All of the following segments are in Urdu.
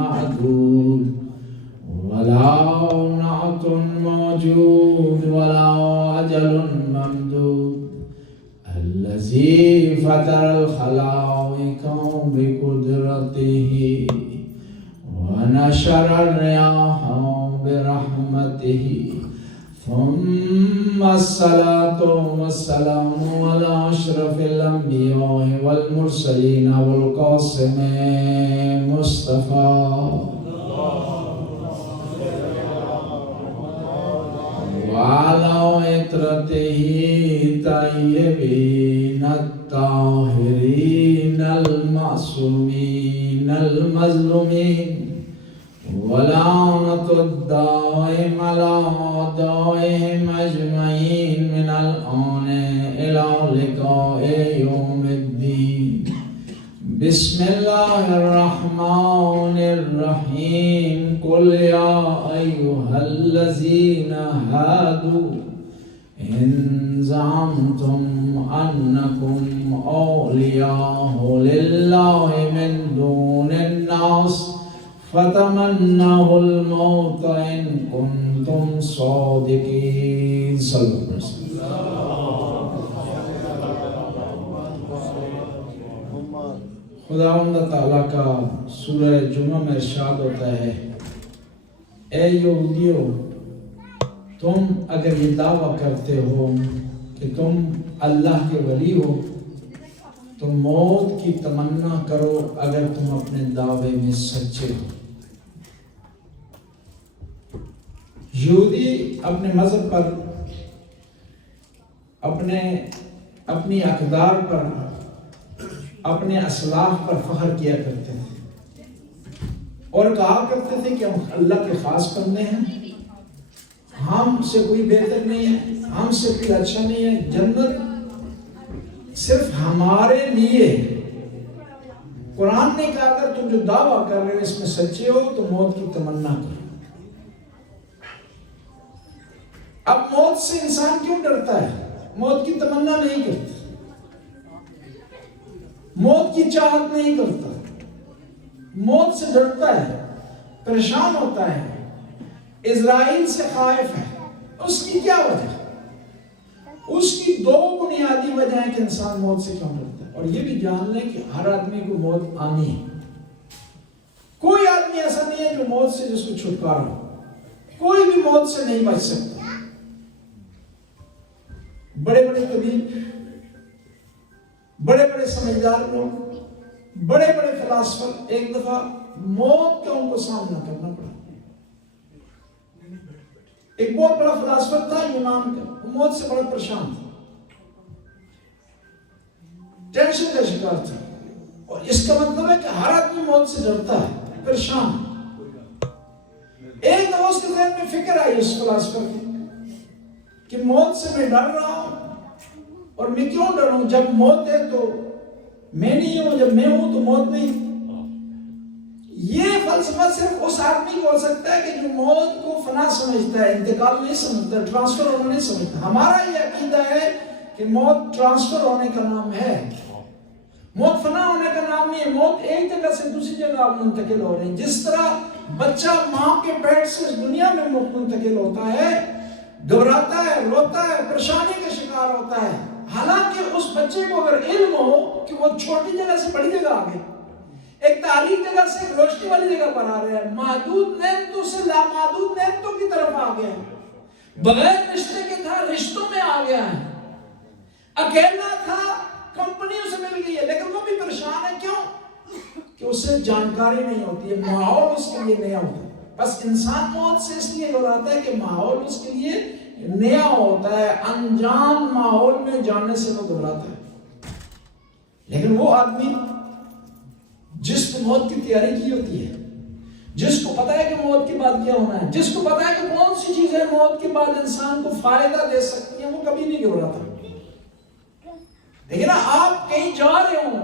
معدود ولا نعت موجود ولا أجل ممدود الذي فطر الخلائق بقدرته ونشر الرياح برحمته ثم الصلاة والسلام على أشرف الأنبياء والمرسلين والقاسم مصطفى وعلى عترته طيبين الطاهرين المعصومين المظلومين ولعنة الدائم على أعدائهم أجمعين من الآن إلى لقاء يوم الدين بسم الله الرحمن الرحيم قل يا أيها الذين هادوا إن زعمتم أنكم أولياء لله من دون الناس فتمنوا الموت إن كنتم صادقين صلی اللہ علیہ وسلم. خداوند تعالیٰ کا سورہ جمعہ میں ارشاد ہوتا ہے اے یہودیو تم اگر یہ دعویٰ کرتے ہو کہ تم اللہ کے ولی ہو تو موت کی تمنا کرو اگر تم اپنے دعوے میں سچے ہو. یہودی اپنے مذہب پر اپنی اقدار پر اپنے اسلاف پر فخر کیا کرتے تھے اور کہا کرتے تھے کہ ہم اللہ کے خاص بندے ہیں, ہم سے کوئی بہتر نہیں ہے, ہم سے کوئی اچھا نہیں ہے, جنت صرف ہمارے لیے. قرآن نے کہا اگر تم جو دعویٰ کر رہے ہو اس میں سچے ہو تو موت کی تمنا کرو. اب موت سے انسان کیوں ڈرتا ہے؟ موت کی تمنا نہیں کرتا, موت کی چاہت نہیں کرتا, موت سے ڈرتا ہے, پریشان ہوتا ہے, عزرائیل سے خائف ہے. اس کی کیا وجہ؟ اس کی دو بنیادی وجہ ہے کہ انسان موت سے کیوں ڈرتا ہے. اور یہ بھی جان لیں کہ ہر آدمی کو موت آنی ہے. کوئی آدمی ایسا نہیں ہے جو موت سے جس کو چھٹکارا ہو. کوئی بھی موت سے نہیں بچ سکتا. بڑے بڑے طبیب, بڑے بڑے سمجھدار لوگ, بڑے بڑے فلاسفر ایک دفعہ موت کا ان کو سامنا کرنا پڑا. ایک بہت بڑا فلاسفر تھا یونان کا, وہ موت سے بڑا پریشان تھا, ٹینشن کا شکار تھا. اور اس کا مطلب ہے کہ ہر آدمی موت سے ڈرتا ہے, پریشان. ایک دفعہ اس کے ذہن میں فکر آئی اس فلاسفر کی کہ موت سے میں ڈر رہا ہوں, اور میں کیوں ڈروں؟ جب موت ہے تو میں نہیں ہوں, جب میں ہوں تو موت نہیں. یہ فلسفہ صرف اس آدمی کو ہو سکتا ہے کہ جو موت کو فنا سمجھتا ہے, انتقال نہیں سمجھتا, ٹرانسفر ہونا نہیں سمجھتا. ہمارا یہ عقیدہ ہے کہ موت ٹرانسفر ہونے کا نام ہے, موت فنا ہونے کا نام نہیں ہے. موت ایک جگہ سے دوسری جگہ منتقل ہو رہے ہیں. جس طرح بچہ ماں کے پیٹ سے اس دنیا میں منتقل ہوتا ہے, گھبراتا ہے, روتا ہے, پریشانی کا شکار ہوتا ہے, حالانکہ اس بچے کو اگر علم ہو کہ وہ چھوٹی جگہ سے بڑی جگہ آ گیا, ایک تاریخ جگہ سے ایک روشنی والی جگہ پر آ رہا ہے, محدود نعمتوں سے لامحدود نعمتوں کی طرف آ گیا ہے, بغیر رشتے کے تھا رشتوں میں آ گیا ہے, اکیلا تھا کمپنیوں سے مل گئی ہے, لیکن وہ بھی پریشان ہے. کیوں؟ کہ اسے جانکاری نہیں ہوتی ہے, ماحول اس کے لیے نیا ہوتا ہے. بس انسان موت سے اس لیے گھبراتا ہے کہ ماحول اس کے لیے نیا ہوتا ہے, انجان ماحول میں جاننے سے وہ گھبراتا ہے. لیکن وہ آدمی جس نے موت کی تیاری کی ہوتی ہے, جس کو پتا ہے کہ موت کے بعد کیا ہونا ہے, جس کو پتا ہے کہ کون سی چیزیں موت کے بعد انسان کو فائدہ دے سکتی ہیں, وہ کبھی نہیں گھبراتا. لیکن آپ کہیں جا رہے ہوں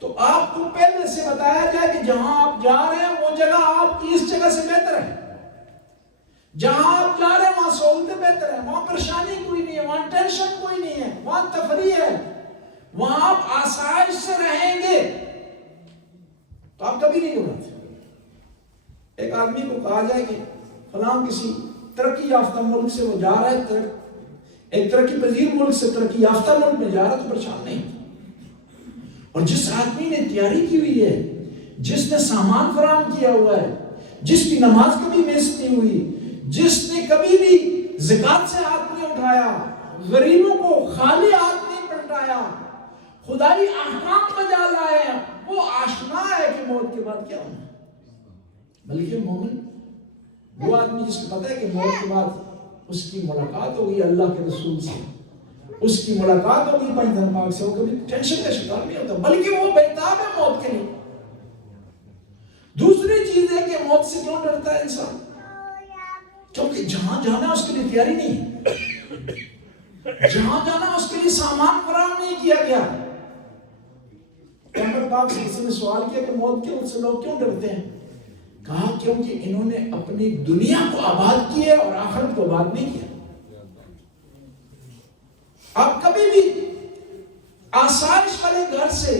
تو آپ کو پہلے سے بتایا جائے کہ جہاں آپ جا رہے ہیں وہ جگہ آپ کی اس جگہ سے بہتر ہے, جہاں آپ جا رہے ہیں وہاں سہولتیں بہتر ہیں, وہاں پریشانی کوئی نہیں ہے, وہاں ٹینشن کوئی نہیں ہے, وہاں تفریح ہے, وہاں آپ آسائش سے رہیں گے, تو آپ کبھی نہیں گھبراتے. آدمی کو کہا جائے کہ فلاں کسی ترقی یافتہ ملک سے وہ جا رہا ہے، ایک ترقی پذیر ملک سے ترقی یافتہ ملک میں جا رہا ہے، تو پریشان نہیں. اور جس آدمی نے تیاری کی ہوئی ہے، جس نے سامان فراہم کیا ہوا ہے، جس کی نماز کبھی مس نہیں ہوئی، جس نے کبھی بھی زکات سے ہاتھ نہیں اٹھایا، غریبوں کو خالی ہاتھ نہیں پلٹایا، خدائی احکام بجا لائے، وہ آشنا ہے کہ موت کے بعد کیا ہونا. بلکہ مومن وہ آدمی جس کو پتہ ہے کہ موت کے بعد اس کی ملاقات ہوگی اللہ کے رسول سے، اس کی ملاقات ہوگی پیغمبر پاک سے، وہ کبھی ٹینشن کا شکار نہیں ہوتا، بلکہ وہ بیتاب ہے موت کے لیے. دوسری چیز ہے کہ موت سے کیوں ڈرتا ہے انسان؟ کیونکہ جہاں جانا ہے اس کے لیے تیاری نہیں ہے، جہاں جانا ہے اس کے لیے سامان فراہم نہیں کیا گیا. پیغمبر پاک سے کسی نے سوال کیا کہ موت کے سے لوگ کیوں ڈرتے ہیں؟ کہا کیونکہ انہوں نے اپنی دنیا کو آباد کی ہے اور آخرت کو آباد نہیں کیا. آپ کبھی بھی آسائش والے گھر سے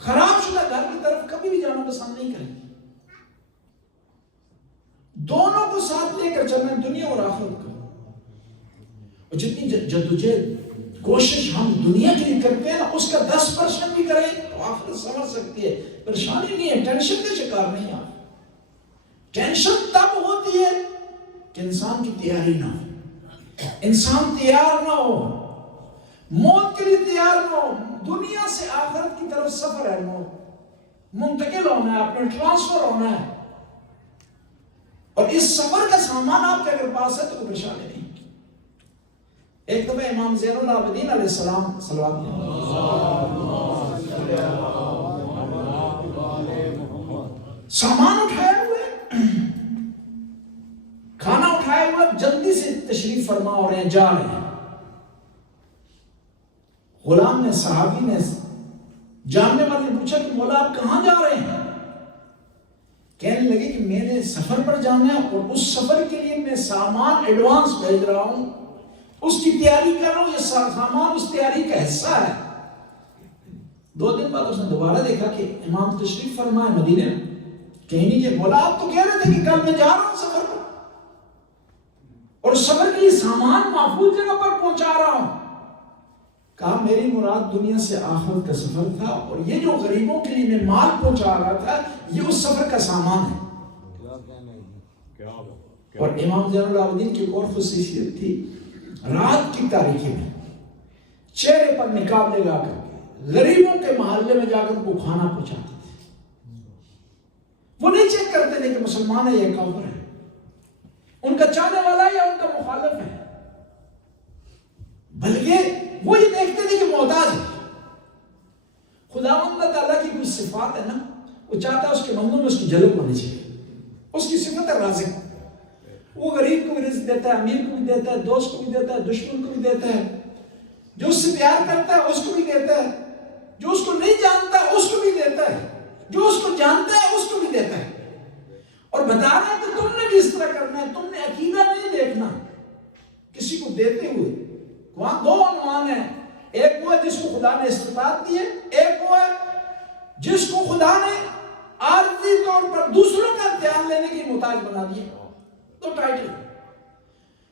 خراب شدہ گھر کی طرف کبھی بھی جانا پسند نہیں کریں گے. دونوں کو ساتھ لے کر چلنا، دنیا اور آخرت کو. اور جتنی جدوجہد کوشش ہم دنیا کے لیے کرتے ہیں نا، اس کا 10% بھی کریں تو آخرت سمجھ سکتی ہے. پریشانی نہیں ہے، ٹینشن کا شکار نہیں. آپ ٹینشن تب ہوتی ہے کہ انسان کی تیاری نہ ہو، انسان تیار نہ ہو، موت کے لیے تیار نہ ہو. دنیا سے آخرت کی طرف سفر ہے، موت منتقل ہونا ہے، اپنے ٹرانسفر ہونا ہے. اور اس سفر کا سامان آپ کے اگر پاس ہے تو کوئی پریشانی نہیں. ایک دفعہ امام زین العابدین علیہ السلام صلوات سامان اٹھائے ہوئے، کھانا اٹھائے ہوئے، جلدی سے تشریف فرما ہو رہے ہیں، جا رہے ہیں. غلام نے، صحابی نے، جاننے والے نے پوچھا کہ مولا آپ کہاں جا رہے ہیں؟ کہنے لگے کہ میرے سفر پر جانا ہے اور اس سفر کے لیے میں سامان ایڈوانس بھیج رہا ہوں، اس کی تیاری کر رہا ہوں، یہ سامان اس تیاری کا حصہ ہے. 2 دن بعد اس نے دوبارہ دیکھا کہ امام تشریف فرمائے مدینے میں، کہیں نہیں کہ بولا آپ تو کہہ رہے تھے کہ کل میں جا رہا ہوں سفر پر، اور سفر کے لیے سامان محفوظ جگہ پر پہنچا رہا ہوں. کہا میری مراد دنیا سے آخرت کا سفر تھا، اور یہ جو غریبوں کے لیے میں مال پہنچا رہا تھا یہ اس سفر کا سامان ہے. اور امام زین العابدین کی اور خصوصیت تھی، رات کی تاریکی میں چہرے پر نقاب لگا کر کے غریبوں کے محلے میں جا کر ان کو کھانا پہنچاتے تھے. وہ نہیں چیک کرتے تھے کہ مسلمان ہے یا کافر ہے، ان کا چاہنے والا ہے یا ان کا مخالف ہے، بلکہ وہ یہ دیکھتے تھے کہ محتاج ہے. خداوند تعالیٰ کی کوئی صفات ہے نا، وہ چاہتا ہے اس کے بندوں میں اس کی جھلک ہونی چاہیے. اس کی صفت ہے رازق. وہ غریب کو بھی رزق دیتا ہے، امیر کو بھی دیتا ہے، دوست کو بھی دیتا ہے، دشمن کو بھی دیتا ہے، جو اس سے پیار کرتا ہے اس کو بھی دیتا ہے، جو اس کو نہیں جانتا ہے اس کو بھی دیتا ہے، جو اس کو جانتا ہے اس کو بھی دیتا ہے. اور بتا رہا ہے کہ تم نے بھی اس طرح کرنا ہے. تم نے عقیدہ نہیں دیکھنا کسی کو دیتے ہوئے. وہاں 2 عنوان ہیں، ایک وہ ہے جس کو خدا نے استطاعت دی ہے، ایک وہ ہے جس کو خدا نے عارضی طور پر دوسروں کا دھیان لینے کی محتاج بنا دیا. 2 ٹائٹل.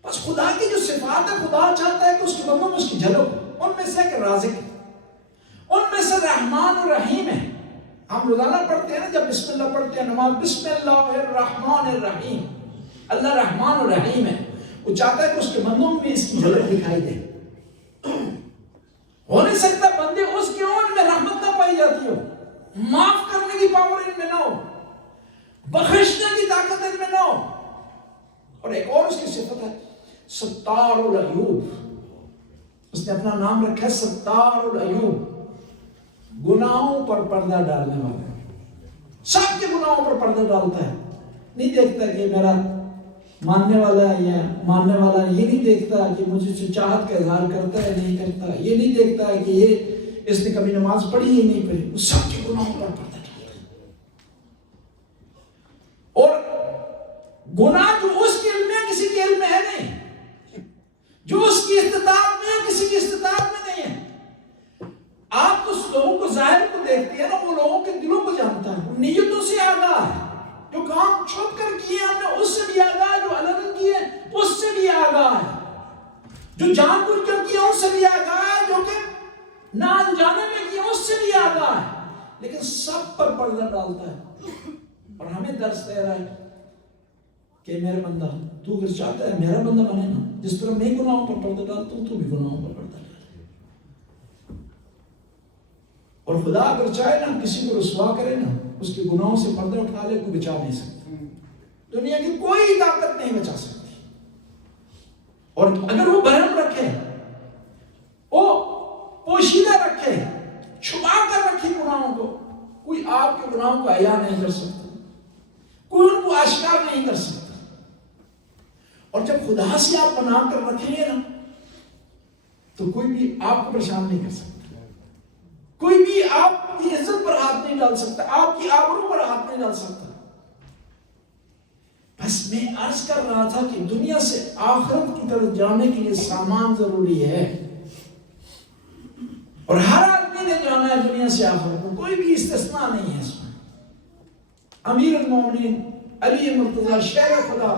بس خدا کی جو صفات ہے، خدا چاہتا ہے کہ اس کے بندوں میں اس کی جھلک ہو. ان میں سے کہ رازق ہے، ان میں سے رحمان و رحیم ہے. ہم روزانہ پڑھتے ہیں نا، جب بسم اللہ پڑھتے ہیں نماز، بسم اللہ الرحمن الرحیم. اللہ رحمان و رحیم ہے. وہ چاہتا ہے کہ اس کے بندوں میں اس کی جھلک دکھائی دے. ہو نہیں سکتا بندے اس کے ان میں رحمت نہ پائی جاتی ہو، معاف کرنے کی پاور ان میں نہ ہو، بخشنے کی طاقت ان میں نہ ہو. اور ایک اور اس کی صفت ہے ستار العیوب. اس نے اپنا نام رکھا ہے ستار العیوب، گناہوں پر پردہ ڈالنے والا. سب کے گناہوں پر پردہ ڈالتا ہے. نہیں دیکھتا کہ میرا ماننے والا ہے یا ماننے والا ہے، یہ نہیں دیکھتا کہ مجھے سے چاہت کا اظہار کرتا ہے نہیں کرتا، یہ نہیں دیکھتا ہے کہ یہ اس نے کبھی نماز پڑھی یا نہیں پڑھی. وہ سب کے گناہوں پر پردہ ڈالتا ہے. اور گناہ جو اس کے علم میں کسی کے علم میں ہے نہیں، جو اس کی استطاعت میں ہے کسی کی استطاعت میں نہیں ہے. آپ تو لوگوں کو ظاہر کو دیکھتے ہیں نا، وہ لوگوں کے دلوں کو جانتا ہے، وہ نیتوں سے آگاہ ہے. جو کام چھپ کر کیے ہم نے اس سے بھی آگاہ ہے، جو علن کیے اس سے بھی آگاہ ہے، جو جان بوجھ کر کیے اس سے بھی آگاہ ہے، جو کہ نہ انجانے میں کیے اس سے بھی آگاہ ہے، لیکن سب پر پردہ ڈالتا ہے اور ہمیں درس دے رہا ہے کہ میرے بندہ تو اگر چاہتا ہے میرا بندہ بنے نا، جس طرح میں گناہوں پر پردہ ڈالتا ہوں تو بھی گناہوں پر پردہ ڈال۔ اور خدا اگر چاہے نا کسی کو رسوا کرے نا، اس کے گناہوں سے پردہ اٹھا لے، کوئی بچا نہیں سکتا، دنیا کی کوئی طاقت نہیں بچا سکتی۔ اور اگر وہ برہم رکھے، وہ پوشیدہ رکھے، چھپا کر رکھے گناہوں کو، کوئی آپ کے گناہوں کو عیاں نہیں کر سکتا، کوئی ان کو آشکار نہیں کر سکتا۔ اور جب خدا سے آپ بنا کر رکھیں گے نا تو کوئی بھی آپ کو پریشان نہیں کر سکتا، کوئی بھی آپ کی عزت پر ہاتھ نہیں ڈال سکتا، آپ کی آبرو پر ہاتھ نہیں ڈال سکتا۔ بس میں عرض کر رہا تھا کہ دنیا سے آخرت کی طرف جانے کے لیے سامان ضروری ہے، اور ہر آدمی نے جانا ہے دنیا سے آخرت کو، کوئی بھی استثناء نہیں ہے اس میں۔ امیر المومنین علی مرتضی شیر خدا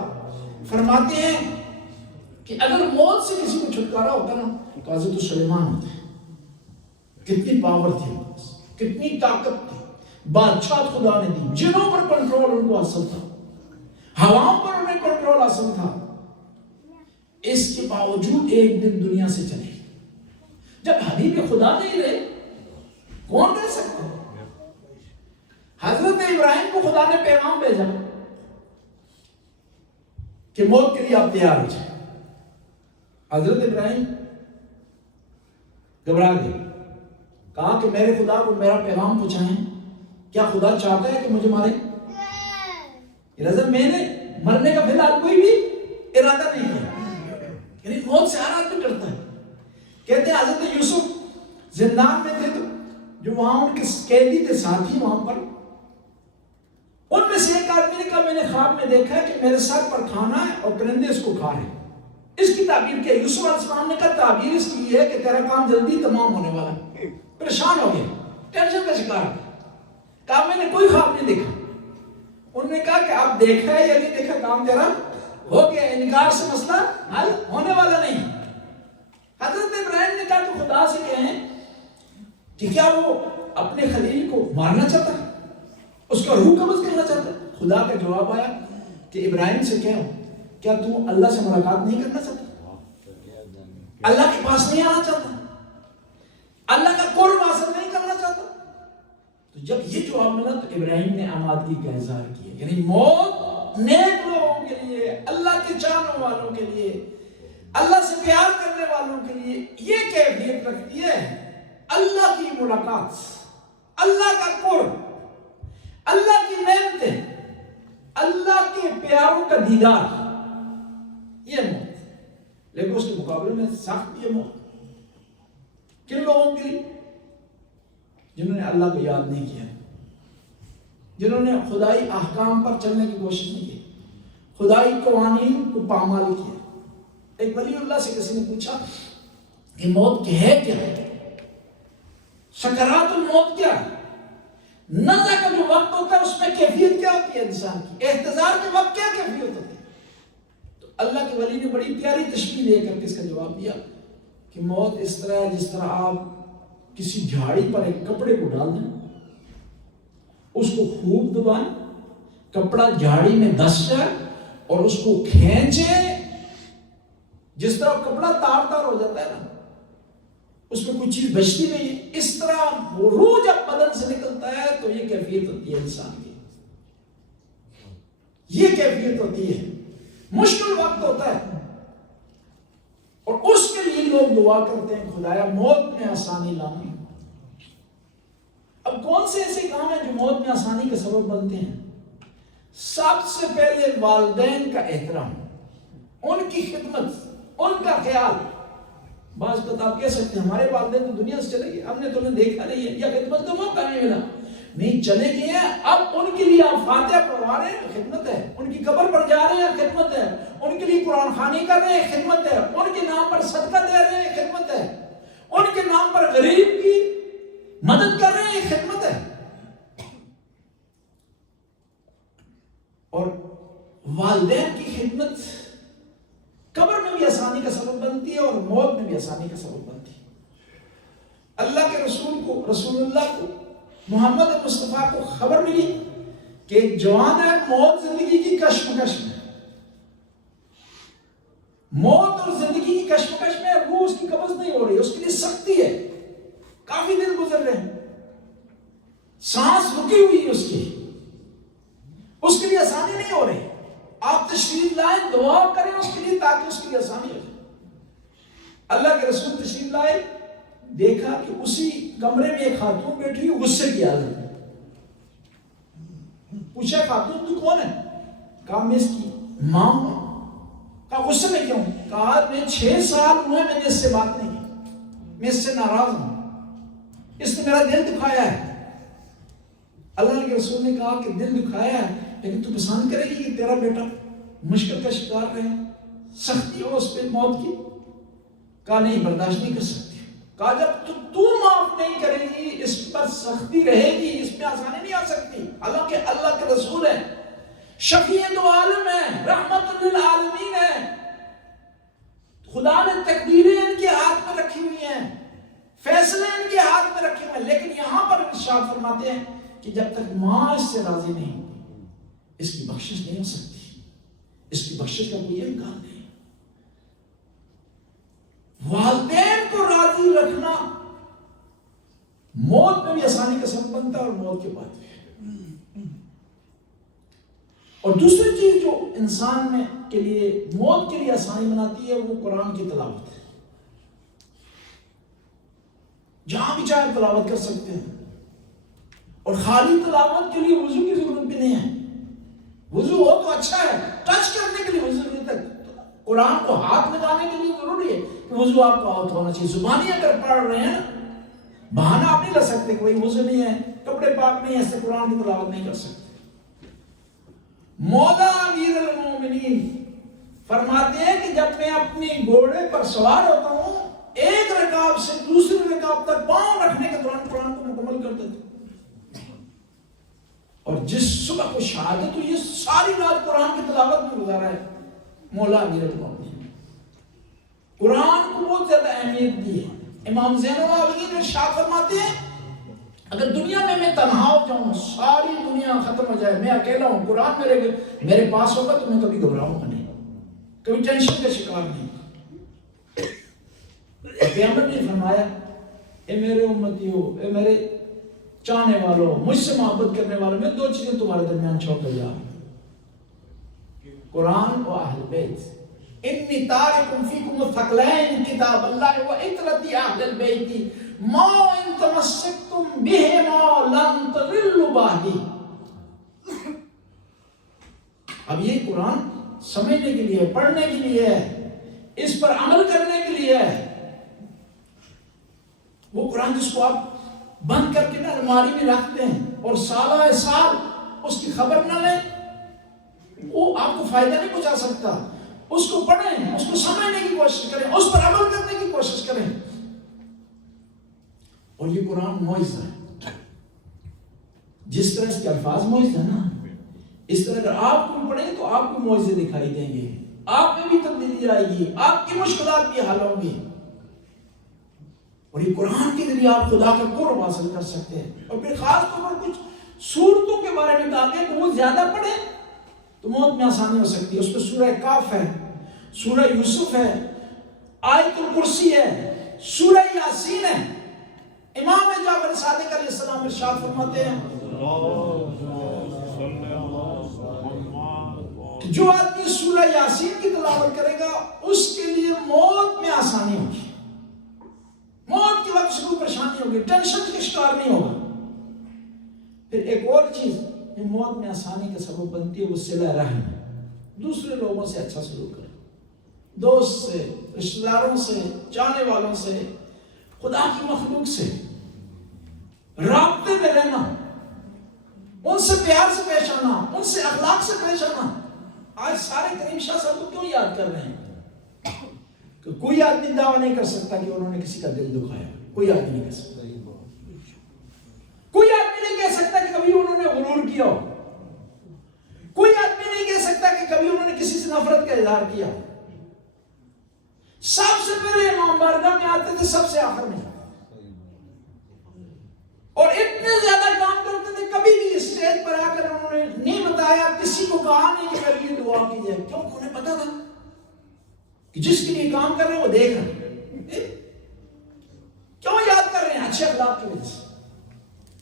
فرماتے ہیں کہ اگر موت سے کسی کو چھٹکارا ہوتا نا تو حضرت سلیمان ہوتے ہیں۔ کتنی پاور تھی، کتنی طاقت تھی، بادشاہ خدا نے دی، جنوں پر کنٹرول ان کو حاصل تھا، ہواؤں پر انہیں کنٹرول حاصل تھا، اس کے باوجود ایک دن دنیا سے چلے گئے۔ جب حبیب خدا نہیں رہے کون رہ سکتا؟ حضرت ابراہیم کو خدا نے پیغام بھیجا کہ موت کے لیے آپ تیار ہو جائیں۔ حضرت ابراہیم گھبرا گئے، کہا کہ میرے خدا کو میرا پیغام پہنچائیں، کیا خدا چاہتا ہے کہ مجھے مارے؟ لہذا میں نے مرنے کا فی الحال کوئی بھی ارادہ نہیں کیا، یعنی موت سے ہر آدمی ڈرتا ہے۔ کہتے ہیں حضرت یوسف زندان میں تھے تو جو وہاں ان کے قیدی تھے ساتھی وہاں پر، ان میں سے ایک آدمی نے کہا میں نے خواب میں دیکھا ہے کہ میرے سر پر کھانا ہے اور پرندے اس کو کھا رہے ہیں۔ اس کی تعبیر کیا؟ یوسف علیہ السلام نے کہا تعبیر اس کی یہ ہے کہ تیرا کام جلدی تمام ہونے والا ہے۔ پریشان ہو گئے، ٹینشن کا شکار ہے، کہا میں نے کوئی خواب نہیں دیکھا۔ انہوں نے کہا کہ آپ دیکھا ہے یا نہیں دیکھا، کام تیرا ہو گیا، انکار سے مسئلہ حل ہونے والا نہیں۔ حضرت ابراہیم نے کہا کہ خدا سے کہیں کہ کیا وہ اپنے خلیل کو مارنا چاہتا ہے، اس کا روح قبض کرنا چاہتا ہے؟ خدا کا جواب آیا کہ ابراہیم سے کہو کیا تم اللہ سے ملاقات نہیں کرنا چاہتا، اللہ کے پاس نہیں آنا چاہتا، اللہ کا قرب حاصل نہیں کرنا چاہتا؟ تو جب یہ جواب ملا تو ابراہیم نے آمادگی کا اظہار کیا، یعنی موت نیک لوگوں کے لیے، اللہ کے چاہنے والوں کے لیے، اللہ سے پیار کرنے والوں کے لیے یہ کیفیت رکھتی ہے، اللہ کی ملاقات، اللہ کا قرب، اللہ کی نعمتیں، اللہ کے پیاروں کا دیدار، یہ موت۔ لیکن اس کے مقابلے میں سخت یہ موت کن لوگوں کے لیے؟ جنہوں نے اللہ کو یاد نہیں کیا، جنہوں نے خدائی احکام پر چلنے کی کوشش نہیں کی، خدائی قوانین کو پامال کیا۔ ایک ولی اللہ سے کسی نے پوچھا کہ موت ہے کیا ہے، سکرات الموت کیا ہے؟ نزع کا جو وقت ہوتا ہے اس میں کیفیت کیا ہوتی ہے انسان کی، احتضار کے وقت کیا کیفیت ہوتی ہے؟ تو اللہ کے ولی نے بڑی پیاری تشبیہ دے کر کے اس کا جواب دیا کہ موت اس طرح ہے جس طرح آپ کسی جھاڑی پر ایک کپڑے کو ڈال دیں، اس کو خوب دبائیں، کپڑا جھاڑی میں دس جائے اور اس کو کھینچیں، جس طرح کپڑا تار تار ہو جاتا ہے نا، اس میں کوئی چیز بچتی نہیں ہے، اس طرح وہ روح جب بدن سے نکلتا ہے تو یہ کیفیت ہوتی ہے انسان کی، یہ کیفیت ہوتی ہے، مشکل وقت ہوتا ہے، اور اس کے لیے لوگ دعا کرتے ہیں خدایا موت میں آسانی لانا۔ اب کون سے ایسے کام ہیں جو موت میں آسانی کا سبب بنتے ہیں؟ سب سے پہلے والدین کا احترام، ان کی خدمت، ان کا خیال۔ بعض اوقات آپ کہہ سکتے ہیں ہمارے والدین تو دنیا سے چلے گئے، ہم نے تو انہیں دیکھا نہیں ہے، یا خدمت کا موقع نہیں ملا۔ نہیں، چلے گئے ہیں، اب ان کے لیے آپ فاتحہ پڑھوا رہے ہیں، خدمت ہے، ان کی قبر پر جا رہے ہیں، خدمت ہے، ان کے لیے قرآن خوانی کر رہے ہیں، خدمت ہے، ان کے نام پر صدقہ دے رہے ہیں، خدمت ہے، ان کے نام پر غریب کی مدد کر رہے ہیں، خدمت ہے۔ اور والدین کی خدمت قبر میں بھی آسانی کا سبب بنتی ہے اور موت میں بھی آسانی کا سبب بنتی ہے۔ اللہ کے رسول کو، رسول اللہ کو، محمد مصطفیٰ کو خبر ملی کہ ایک جوان ہے، موت زندگی کی کشمکش میں، موت اور زندگی کی کشمکش میں، روح اس کی قبض نہیں ہو رہی، اس کے لیے سختی ہے، کافی دن گزر رہے ہیں، سانس رکی ہوئی ہے اس کے لیے آسانی نہیں ہو رہی۔ آپ تشریف لائیں، دعا کریں اس کے لیے تاکہ اس کے لیے آسانی ہو جائے۔ اللہ کے رسول تشریف لائے، دیکھا کہ اسی کمرے میں ایک خاتون بیٹھی ہوئی، غصے کی حالت میں۔ پوچھا خاتون تو کون ہے؟ کہا میں اس کی ماں ہوں۔ کہا غصے میں کیوں؟ کہا میں 6 سال ہوئے میں نے اس سے بات نہیں کی، میں اس سے ناراض ہوں، اس نے میرا دل دکھایا ہے۔ اللہ کے رسول نے کہا کہ دل دکھایا ہے لیکن تو پسند کرے گی کہ تیرا بیٹا مشکل کا شکار رہے، سختی ہو اس پہ موت کی؟ کہا نہیں، برداشت نہیں کر سکتی۔ کہا جب تو معاف نہیں کرے گی، اس پر سختی رہے گی، اس میں آسانی نہیں آ سکتی۔ حالانکہ اللہ کے رسول ہے، شفیع دو عالم ہے، رحمت للعالمین ہے، خدا نے تقدیریں ان کے ہاتھ میں رکھی ہوئی ہیں، فیصلے ان کے ہاتھ میں رکھے ہوئے ہیں، لیکن یہاں پر ارشاد فرماتے ہیں کہ جب تک ماں اس سے راضی نہیں ہوگی، اس کی بخشش نہیں ہو سکتی، اس کی بخشش کا کوئی امکان نہیں۔ والدین کو راضی رکھنا موت میں بھی آسانی کا سبب بنتا ہے اور موت کے بعد بھی۔ اور دوسری چیز جو انسان میں کے لیے موت کے لیے آسانی بناتی ہے وہ قرآن کی تلاوت ہے۔ جہاں بھی چاہے تلاوت کر سکتے ہیں، اور خالی تلاوت کے لیے وضو کی ضرورت بھی نہیں ہے۔ وضو ہو تو اچھا ہے، ٹچ کرنے کے لیے وضو ضرورت ہے، قرآن کو ہاتھ لگانے کے لیے ضروری ہے کہ وضو آپ کو ہاتھ ہونا چاہیے۔ زبانی اگر پڑھ رہے ہیں، بہانہ آپ نہیں لے سکتے کہ بھائی وضو نہیں ہے، کپڑے پاک نہیں ہے، اس سے قرآن کی تلاوت نہیں کر سکتے۔ مولا امیر المومنین فرماتے ہیں کہ جب میں اپنی گھوڑے پر سوار ہوتا ہوں، ایک رکاب سے دوسری رکاب تک پاؤں رکھنے کے دوران قرآن کو مکمل کر دیتا ہوں۔ اور جس صبح کو شہادت ہوئی، یہ ساری رات قرآن کی تلاوت میں گزارا ہے مولا امیر المومنین۔ قرآن کو بہت زیادہ اہمیت دی ہے۔ امام زین العابدین ارشاد فرماتے ہیں اگر دنیا میں تنہا ہو جاؤں، ساری دنیا ختم ہو جائے، میں اکیلا ہوں، قرآن میرے پاس ہوگا تو میں کبھی گھبراؤں گا نہیں، کبھی ٹینشن کا شکار نہیں۔ پیغمبر نے فرمایا اے میرے امتیو، اے میرے چاہنے والوں، مجھ سے محبت کرنے والوں، میں 2 چیزیں تمہارے درمیان چھوڑ کر جا رہا ہوں، قرآن و اہل بیت۔ انی تارکم فیکم الثقلین کتاب اللہ و اطرتی اہل البیت ما ان تمسکتم بہما لن تضلوا بعدی۔ اب یہ قرآن سمجھنے کے لیے، پڑھنے کے لیے ہے، اس پر عمل کرنے کے لیے ہے۔ وہ قرآن جس کو آپ بند کر کے نا الماری میں رکھتے ہیں اور سالہ سال اس کی خبر نہ لیں، وہ آپ کو فائدہ نہیں پہنچا سکتا۔ اس کو پڑھیں، اس کو سمجھنے کی کوشش کریں، اس پر عمل کرنے کی کوشش کریں۔ اور یہ قرآن معجزہ ہے، جس طرح اس کے الفاظ معجزہ ہے نا، اس طرح اگر آپ کو پڑھیں تو آپ کو معجزے دکھائی دیں گے، آپ میں بھی تبدیلی آئے گی، آپ کی مشکلات بھی حل ہوں گی۔ اور یہ قرآن کے ذریعے آپ خدا کا قرب حاصل کر سکتے ہیں۔ اور پھر خاص طور پر کچھ سورتوں کے بارے میں کہا گیا کہ وہ زیادہ پڑھیں تو موت میں آسانی ہو سکتی ہے۔ اس میں سورہ کاف ہے، سورہ یوسف ہے، آیت الکرسی ہے، سورہ یاسین ہے۔ امام جعفر صادق علیہ السلام ارشاد فرماتے ہیں جو آدمی سورہ یاسین کی تلاوت کرے گا اس کے لیے موت میں آسانی ہوگی، موت کے وقت سے کوئی پریشانی ہوگی، ٹینشن کا شکار نہیں ہوگا۔ پھر ایک اور چیز جو موت میں آسانی کا سبب بنتی ہے وہ صلہ رحم، دوسرے لوگوں سے اچھا سلوک کریں، دوست سے، رشتہ داروں سے، چاہنے والوں سے، خدا کی مخلوق سے رابطے میں رہنا، ان سے پیار سے پیش آنا، ان سے اخلاق سے پیش آنا۔ آج سارے کریم شاہ صاحب کو کیوں یاد کر رہے ہیں؟ کہ کوئی آدمی دعویٰ نہیں کر سکتا کہ انہوں نے کسی کا دل دکھایا، کوئی آدمی نہیں کر سکتا، کوئی آدمی نہیں کہہ سکتا کہ کبھی انہوں نے غرور کیا ہو، کوئی آدمی کبھی انہوں نے کسی سے نفرت کا اظہار کیا؟ سب سے پہلے امام بارگاہ میں آتے تھے، سب سے آخر میں، اور اتنے زیادہ کام کرتے تھے، کبھی بھی اسٹیج پر آ کر انہوں نے نہیں بتایا، کسی کو کہا نہیں کہ میرے لیے دعا کی جائے، کیوں؟ انہیں پتا تھا کہ جس کے لیے کام کر رہے ہیں وہ دیکھ رہے ہیں۔ کیوں یاد کر رہے ہیں؟ اچھے اخلاق کی وجہ سے،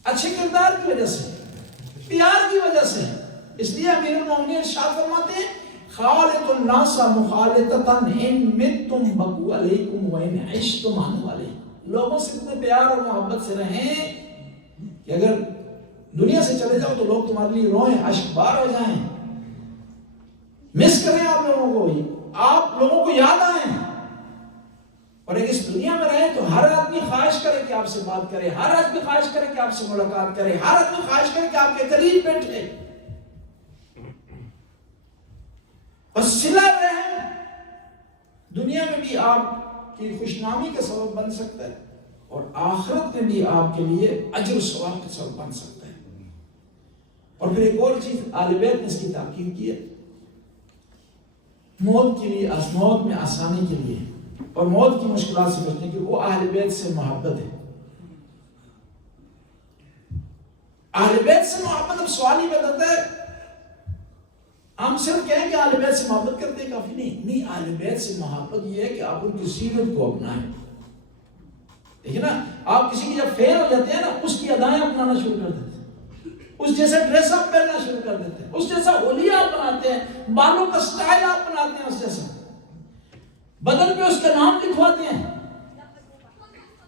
اچھے کردار کی وجہ سے، پیار کی وجہ سے۔ اس لیے امیر المومنین ارشاد فرماتے ہیں خالط الناس مخالطتا ان متم بقوا علیکم وان عشتم عنوا علیکم، لوگوں سے اتنے پیار اور محبت سے رہیں کہ اگر دنیا سے چلے جاؤ تو لوگ تمہارے لیے روئیں، اشک بار ہو جائیں، مس کریں آپ لوگوں کو، آپ لوگوں کو یاد آئیں، اور اگر اس دنیا میں رہیں تو ہر آدمی خواہش کرے کہ آپ سے بات کرے، ہر آدمی خواہش کرے کہ آپ سے ملاقات کرے، ہر آدمی خواہش کرے کہ آپ کے قریب بیٹھے، اور صلہ رحم دنیا میں بھی آپ کی خوشنامی کا سبب بن سکتا ہے، اور آخرت میں بھی آپ کے لیے اجر و ثواب کا سبب بن سکتا ہے۔ اور پھر ایک اور چیز اہل بیت نے اس کی تاکید کی ہے، موت کے لیے، موت میں آسانی کے لیے اور موت کی مشکلات سے بچنے کے، وہ اہل بیت سے محبت ہے۔ اہل بیت سے محبت، اب سوال ہی بدلتا ہے، ہم صرف کہیں کہ اہل بیت سے محبت کرتے ہیں کافی نہیں، اہل بیت سے محبت یہ ہے کہ آپ ان کی سیرت کو اپنائیں۔ دیکھیں نا، آپ کسی کی جب فیل ہو جاتے ہیں نا، اس کی ادائیں اپنانا شروع کر دیتے ہیں، اس جیسا ڈریس اپ پہننا شروع کر دیتے ہیں، اس جیسا حلیہ آپ بناتے ہیں، بالوں کا سٹائل آپ بناتے ہیں اس جیسا، بدن پہ اس کا نام لکھواتے ہیں۔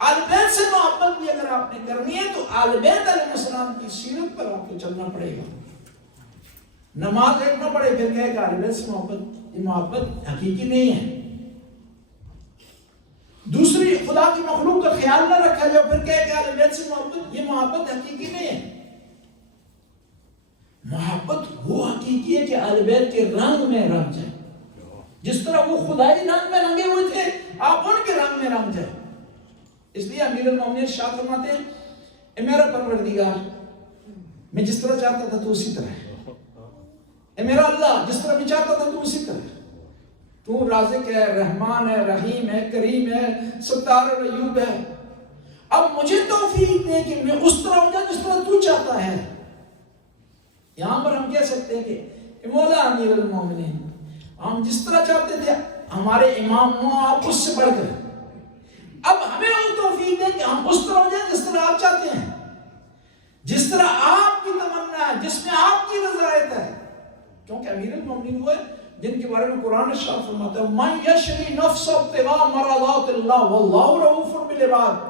اہل بیت سے محبت بھی اگر آپ نے کرنی ہے تو اہل بیت علیہ السلام کی سیرت پر آپ کو چلنا پڑے گا، نماز دیکھنا پڑے، پھر کہے کہ اہل بیت سے محبت، یہ محبت حقیقی نہیں ہے۔ دوسری خدا کی مخلوق کا خیال نہ رکھا جائے، پھر کہے کہ اہل بیت سے محبت، یہ محبت حقیقی نہیں ہے۔ محبت وہ حقیقی ہے کہ اہل بیت کے رنگ میں رنگ جائے، جس طرح وہ خدائی رنگ میں رنگے ہوئے تھے، آپ ان کے رنگ میں رنگ جائے۔ اس لیے امیر المومنین ارشاد فرماتے ہیں اے میرا پروردگار، میں جس طرح چاہتا تھا تو اسی طرح ہے، اے میرا اللہ، جس طرح میں چاہتا تھا تو اسی طرح ہے، تو رازق ہے، رحمان ہے، رحیم ہے، کریم ہے، ستار و ایوب ہے، اب مجھے توفیق دے کہ میں اس طرح ہو جاؤں جس طرح تو چاہتا ہے۔ یہاں پر ہم کہہ سکتے ہیں کہ مولا امیر المومنین، ہم جس طرح چاہتے تھے ہمارے امام ہوں، آپ اس سے بڑھ کر، اب ہمیں وہ توفیق دے کہ ہم اس طرح ہو جائیں جس طرح آپ چاہتے ہیں، جس طرح آپ کی تمنا ہے، جس میں آپ کی رضایت ہے، کیونکہ امیر المومنین وہ ہے جن کے بارے میں قرآن ارشاد فرماتا ہے من یشری نفس ابتغاء مرضات اللہ واللہ رؤوف بالعباد،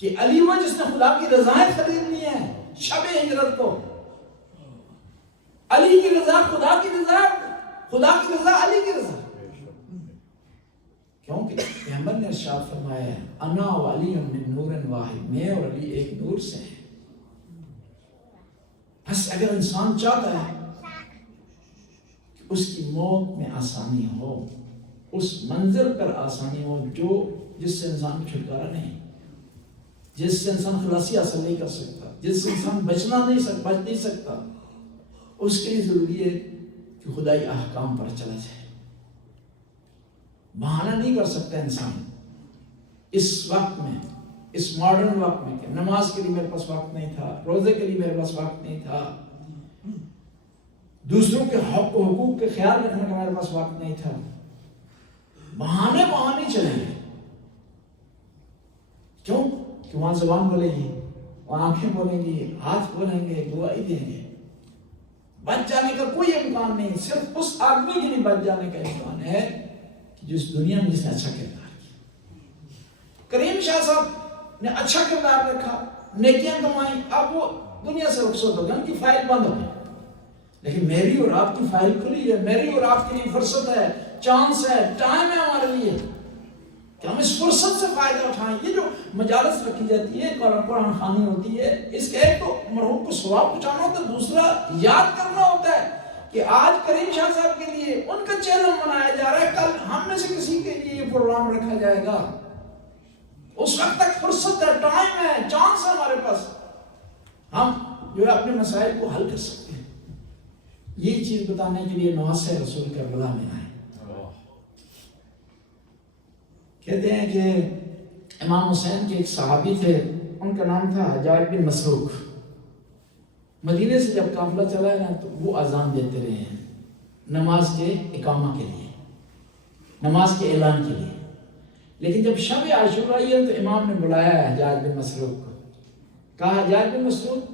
کہ علی وہ جس نے خدا کی رضایت خریدنی ہے شب ہجرت کو، علی کی رضا خدا کی رضا، خدا کی رضا علی کی رضا، کیونکہ پیغمبر نے ارشاد فرمایا ہے انا و علی من نور واحد، میں اور علی ایک نور سے ہیں۔ بس اگر انسان چاہتا ہے کہ اس کی موت میں آسانی ہو، اس منزل پر آسانی ہو جس سے انسان چھٹکارا نہیں، جس سے انسان خلاصی حاصل نہیں کر سکتا، جس سے انسان بچ نہیں سکتا، اس کے لیے ضروری ہے کہ خدائی احکام پر چلا جائے۔ بہانہ نہیں کر سکتا انسان اس وقت میں، اس ماڈرن وقت میں، کہ نماز کے لیے میرے پاس وقت نہیں تھا، روزے کے لیے میرے پاس وقت نہیں تھا، دوسروں کے حق و حقوق کے خیال رکھنے کا میرے پاس وقت نہیں تھا۔ بہانے چلیں گے، کیوں؟ کہ وہاں زبان بولے گی، وہاں آنکھیں بولیں گی، ہاتھ بولیں گے، گواہی دیں گے۔ بچ جانے کا کوئی امکان نہیں، صرف اس آدمی کے لیے بچ جانے کا امکان ہے جس دنیا میں جس نے اچھا کردار کیا۔ کریم شاہ صاحب نے اچھا کردار رکھا، نیکیاں کمائیں، اب وہ دنیا سے رخصت ہو گئے، ان کی فائل بند ہو گئی، لیکن میری اور آپ کی فائل کھلی ہے، میری اور آپ کے لیے فرصت ہے، چانس ہے، ٹائم ہے ہمارے لیے کہ ہم اس فرصت سے فائدہ اٹھائیں۔ یہ جو مجالس رکھی جاتی ہے، قرآن خوانی ہوتی ہے، اس کے ایک تو مرحوم کو ثواب پہنچانا ہوتا ہے، دوسرا یاد کرنا ہوتا ہے کہ آج کریم شاہ صاحب کے لیے ان کا چینل منایا جا رہا ہے، کل ہم میں سے کسی کے لیے یہ پروگرام رکھا جائے گا۔ اس وقت تک فرصت ہے، ٹائم ہے، چانس ہے ہمارے پاس، ہم جو ہے اپنے مسائل کو حل کر سکتے ہیں۔ یہ چیز بتانے کے لیے نواسہ رسول کربلا میں آئے. کہتے ہیں کہ امام حسین کے ایک صحابی تھے، ان کا نام تھا حجاج بن مسروق. مدینے سے جب قافلہ چلا ہے نا تو وہ اذان دیتے رہے ہیں نماز کے اقامہ کے لیے، نماز کے اعلان کے لیے. لیکن جب شب عاشورہ آئی ہے تو امام نے بلایا حجاج بن مسروق کو. کہا حجاج بن مسروق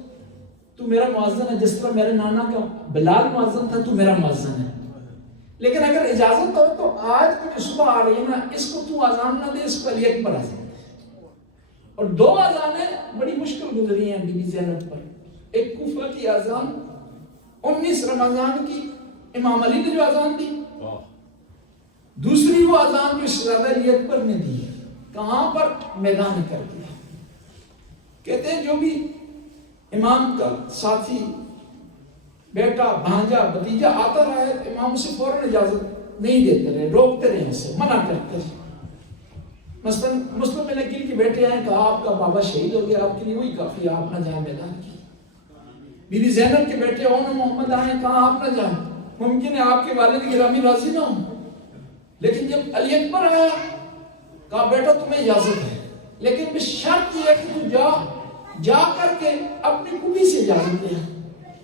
تو میرا مؤذن ہے، جس طرح میرے نانا کا بلال مؤذن تھا تو میرا مؤذن ہے، لیکن اگر اجازت ہو تو آج کی جو صبح آ رہی ہے نا اس کو تو اذان نہ دے، اس کو علی اکبر اذان دے. اور 2 اذانیں بڑی مشکل گزری ہیں بی بی زینب پر. ایک کوفہ کی اذان 19 رمضان کی امام علی نے جو اذان دی، دوسری وہ اذان جو شہزادہ علی اکبر نے دی. کہاں پر؟ میدان کربلا. کہتے ہیں جو بھی امام کا ساتھی، بیٹا، بھانجا، بھتیجا آتا رہا ہے امام اسے فوراً اجازت نہیں دیتے رہے، روکتے رہے، اسے منع کرتے رہے. مثلا مسلم بن عقیل کے بیٹے آئے، کہا آپ کا بابا شہید ہو گیا، آپ کے لیے وہی کافی ہے، آپ نہ جائیں میدان کی. بی بی زینب کے بیٹے اون محمد آئے، کہا آپ نہ جائیں، ممکن ہے آپ کے والد گرامی راضی نہ ہوں. لیکن جب علی اکبر آیا کہا بیٹا تمہیں اجازت ہے، لیکن شرط یہ ہے کہ تو جا کر کے اپنی پھوپھی سے اجازت لے.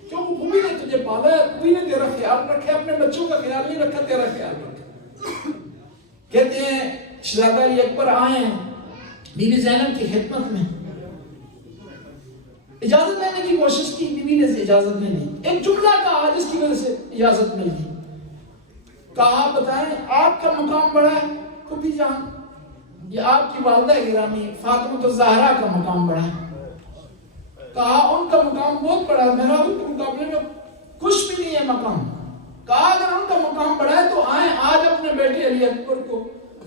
کیونکہ پھوپھی نے تجھے پالا ہے، پھوپھی نے تیرا خیال رکھا ہے، اپنے بچوں کا خیال نہیں رکھا، تیرا خیال رکھا. کہتے ہیں شہزادہ علی اکبر آئے ہیں بی بی زینب کی خدمت میں، اجازت لینے کی کوشش کی، بی بی نے اجازت نہیں دی. ایک جملہ کہا جس کی وجہ سے اجازت ملی. کہا بتائیں آپ کا مقام بڑا ہے پھوپھی جان، یہ آپ کی والدہ گرامی فاطمہ الزہرا کا مقام بڑا ہے. کہا ان کا مقام بہت بڑا ہے، میرا ان کے مقابلے میں کچھ بھی نہیں ہے مقام. کہا اگر ان کا مقام بڑا ہے تو آئیں آج اپنے بیٹے علی اکبر کو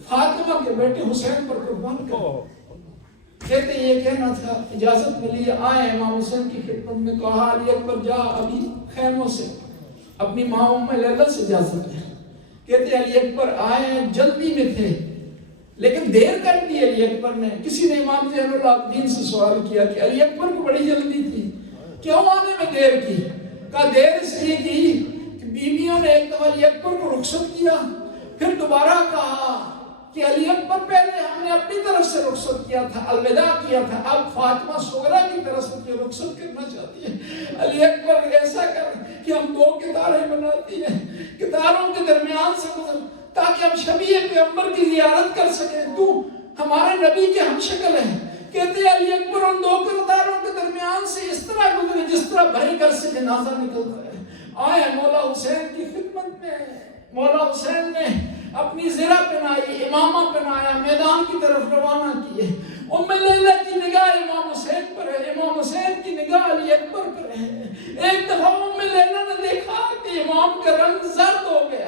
فاطمہ کے بیٹے حسین پر قربان کریں. کہتے ہیں یہ کہنا تھا، اجازت ملی، آئے امام حسین کی خدمت میں. کہا علی اکبر جا ابھی خیموں سے اپنی ماں ام لیلہ سے اجازت لے. کہتے ہیں علی اکبر آئے، جلدی میں تھے لیکن دیر کر دی علی اکبر نے. کسی نے امام زین العابدین سے سوال کیا کہ علی اکبر کو بڑی جلدی تھی، کیوں آنے میں دیر کی؟ کہا دیر اس لیے کی کہ بیویوں نے ایک دفعہ علی اکبر کو رخصت کیا، پھر دوبارہ کہا کہ علی اکبر پہلے ہم نے اپنی طرف سے رخصت کیا تھا، الوداع کیا تھا، اب فاطمہ صغرا کی طرف سے رخصت کرنا چاہتی ہے. علی اکبر ایسا کر کہ ہم 2 قطاریں بناتی ہیں، قطاروں کے درمیان سے گزر تاکہ ہم شبیہ پیغمبر کی زیارت کر سکیں، تو ہمارے نبی کے ہم شکل ہیں. کہتے ہیں علی اکبر ان 2 قطاروں کے درمیان سے اس طرح گزرے جس طرح بھرے گھر سے جنازہ نکلتا ہے. آئے مولا حسین کی خدمت میں، مولا حسین نے اپنی زرہ پہنائی، امامہ پہنایا، میدان کی طرف روانہ کیے. ام لیلہ کی نگاہ امام حسین پر ہے، امام حسین کی نگاہ علی اکبر پر ہے. ایک دفعہ ام لیلہ نے دیکھا کہ امام کا رنگ زرد ہو گیا،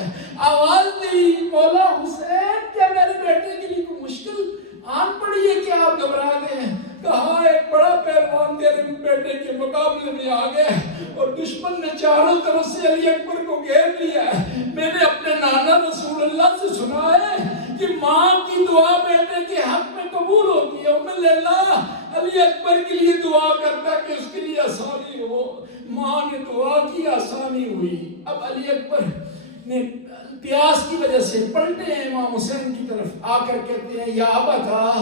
آواز دی مولا حسین کیا میرے بیٹے کے لیے کوئی مشکل آن پڑی ہے کہ آپ گھبرا گئے ہیں؟ کہا ایک بڑا پہلوان تیرے بیٹے کے مقابلے میں آ گیا اور دشمن نے چاروں طرف سے علی اکبر کو گھیر لیا ہے. میں نے اپنے نانا رسول اللہ سے سنا ہے کہ ماں کی دعا بیٹے کے حق میں قبول ہوتی ہے. ام لیلہ علی اکبر کے لیے دعا کرتا کہ اس کے لیے آسانی ہو. ماں نے دعا کی، آسانی ہوئی. اب علی اکبر نے پیاس کی وجہ سے پلٹے ہیں امام حسین کی طرف، آ کر کہتے ہیں یا ابتا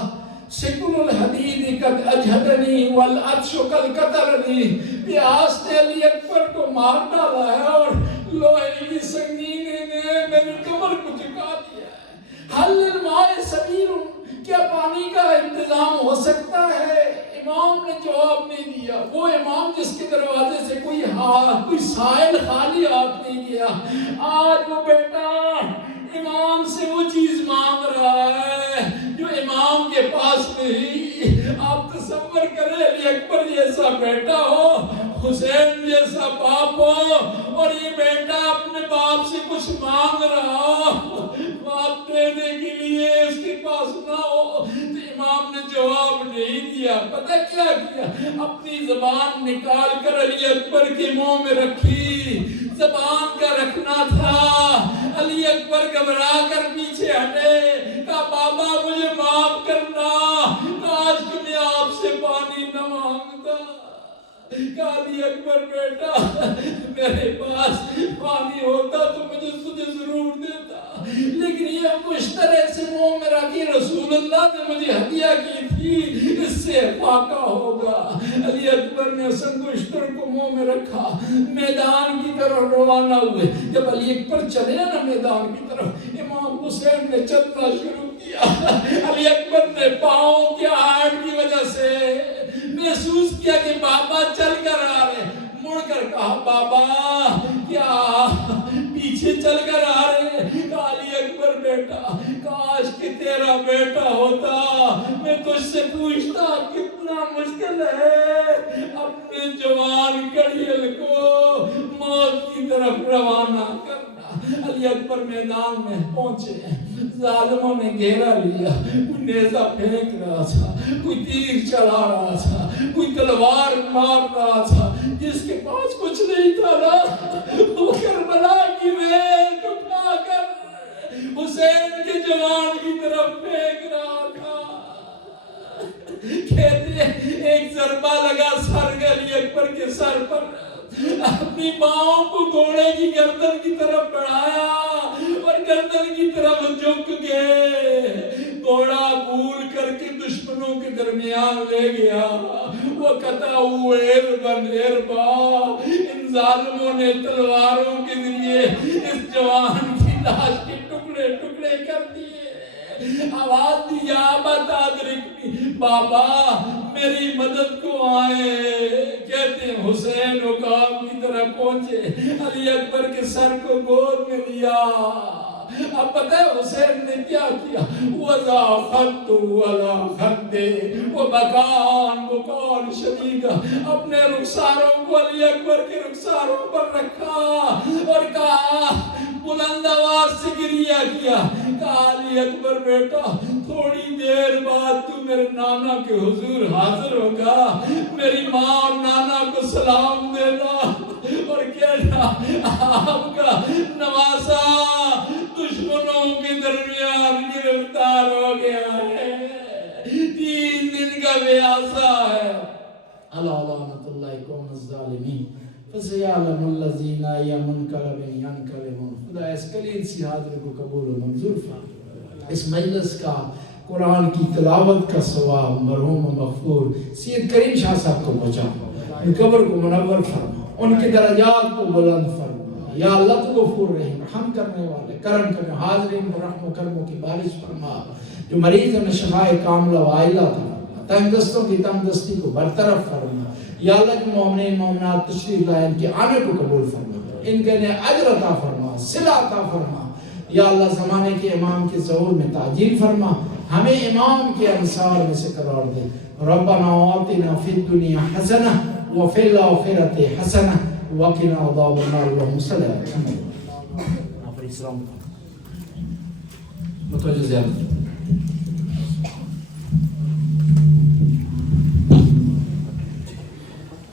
سکن الحدید قد اجہدنی والعطش قد قتلنی. پیاس نے علی اکبر کو مار ڈالا ہے اور لوہے کی سنگینی نے میری کمر کو جھکا دیا ہے. حل الماء سبیل، کیا پانی کا انتظام ہو سکتا ہے؟ امام نے جواب نہیں دیا. وہ امام جس کے دروازے سے کوئی سائل خالی ہاتھ نہیں گیا، آج وہ بیٹا امام سے وہ چیز مانگ رہا ہے جو امام کے پاس نہیں. آپ تصور کریں علی اکبر جیسا بیٹا ہو، حسین جیسا باپ ہو، اور یہ بیٹا اپنے باپ سے کچھ مانگ رہا ہو، باپ دینے کے لیے اس کے پاس نہ ہو. تو امام نے جواب نہیں دیا. پتہ کیا کیا؟ اپنی زبان نکال کر علی اکبر کے منہ میں رکھی. زبان کا رکھنا تھا. علی اکبر گھبرا کر پیچھے ہٹے، کہا بابا مجھے معاف کرنا، کاش کہ میں آپ سے پانی نہ مانگتا. کہا علی اکبر بیٹا میرے پاس پانی ہوتا تو مجھے تجھے ضرور دیتا، لیکن یہ مشترے سے منہ میں رکھی رسول اللہ نے مجھے ہدیہ کی تھی، اس سے فاقہ ہوگا۔ علی اکبر نے اس انگشتر کو منہ میں رکھا، میدان کی طرف روانہ ہوئے۔ جب علی اکبر چلے نا میدان کی طرف، امام حسین نے چلنا شروع کیا۔ علی اکبر نے پاؤں کی آہٹ کی وجہ سے محسوس کیا کہ بابا چل کر آ رہے، مڑ کر کہا بابا کیا پیچھے چل کر آ رہے؟ کہا علی اکبر بیٹا کاش کہ تیرا بیٹا ہوتا، میں تجھ سے پوچھتا کتنا مشکل ہے اپنے جوان کڑیل کو موت کی طرف روانہ کرنا۔ علی اکبر میدان میں پہنچے، ظالموں نے گھیرا لیا، کوئی نیزہ پھینک رہا تھا، کوئی تیر چلا رہا تھا، کوئی تلوار مار رہا تھا، جس کے پاس کچھ نہیں تھا نا وہ کربلا کی ریت اٹھا کر حسین کے جوان کی طرف پھینک رہا تھا۔ کہتے ایک ضربہ لگا سر علی اکبر کے سر پر، اپنی باؤں کو گھوڑے کی گردن کی طرف بڑھایا اور گردن کی طرف جھک گئے، گھوڑا بھول کر کے دشمنوں کے درمیان لے گیا۔ وہ قطع ہوئے اربن اربا، ان ظالموں نے تلواروں کے ذریعے اس جوان کی لاش کے ٹکڑے ٹکڑے کر دیے۔ آواز دی یا ابت ادرکنی، بابا میری مدد کو آئے۔ کہتے ہیں حسین حکام کی طرف پہنچے، علی اکبر کے سر کو گود میں لیا۔ اب پتہ ہے حسین نے کیا کیا؟ وَذَا خَدُّ وَلَا خَدِّ وَبَكَانْ بُكَانْ شَدِيدًا، اپنے رخساروں کو علی اکبر کے رخساروں پر رکھا اور کہا، بلند آواز سے گریہ کیا، کہا علی اکبر بیٹا تھوڑی دیر بعد تو میرے نانا کے حضور حاضر ہوگا، میری ماں اور نانا کو سلام دینا اور کہنا آپ کا نواسا دشمنوں کے درمیان گرفتار ہو گیا ہے، 3 دن کا بیاسا ہے۔ اللہ لعنت اللہ قوم الظالمین فَسَيَعْلَمُ الَّذِينَ يَنْقَلِبُونَ يَنْقَلِبُونَ۔ خدا اس کلید سی حاضر کو قبول و منظور فرما۔ اس مجلس کا قرآن کی تلاوت کا ثواب مرحوم و مغفور سید کریم شاہ صاحب کو پہنچا، ان قبر کو منور فرما، ان کے درجات کو بلند فرما۔ یا اللہ تو غفور رحیم، رحم کرنے والے، کرم کرنے، حاضرین کو رحم و کرموں کی بارش فرما۔ جو مریض میں شفاء کاملہ و عائلہ فرما، تنگ دستوں کی تنگ دستی کو برطرف فرما۔ یا اللہ جو مومنین مومنات تشریف لائے ان کے آنے کو قبول فرما، ان کے لئے اجر عطا فرما، صلہ عطا فرما۔ یا اللہ زمانے کے امام کے ظہور میں تعجیل فرما، ہمیں امام کے انصار میں سے قرار دے۔ ربنا آتنا فی الدنیا حسنہ وفی الآخرۃ حسنہ وقنا عذاب النار۔ اللہم صلی اللہ علیہ وسلم۔ آپ اسلام متوجہ زیادہ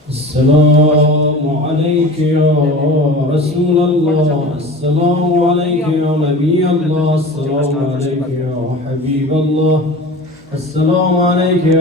السلام عليك يا رسول الله، السلام عليك يا نبي الله، السلام عليك يا حبيب الله، السلام عليك يا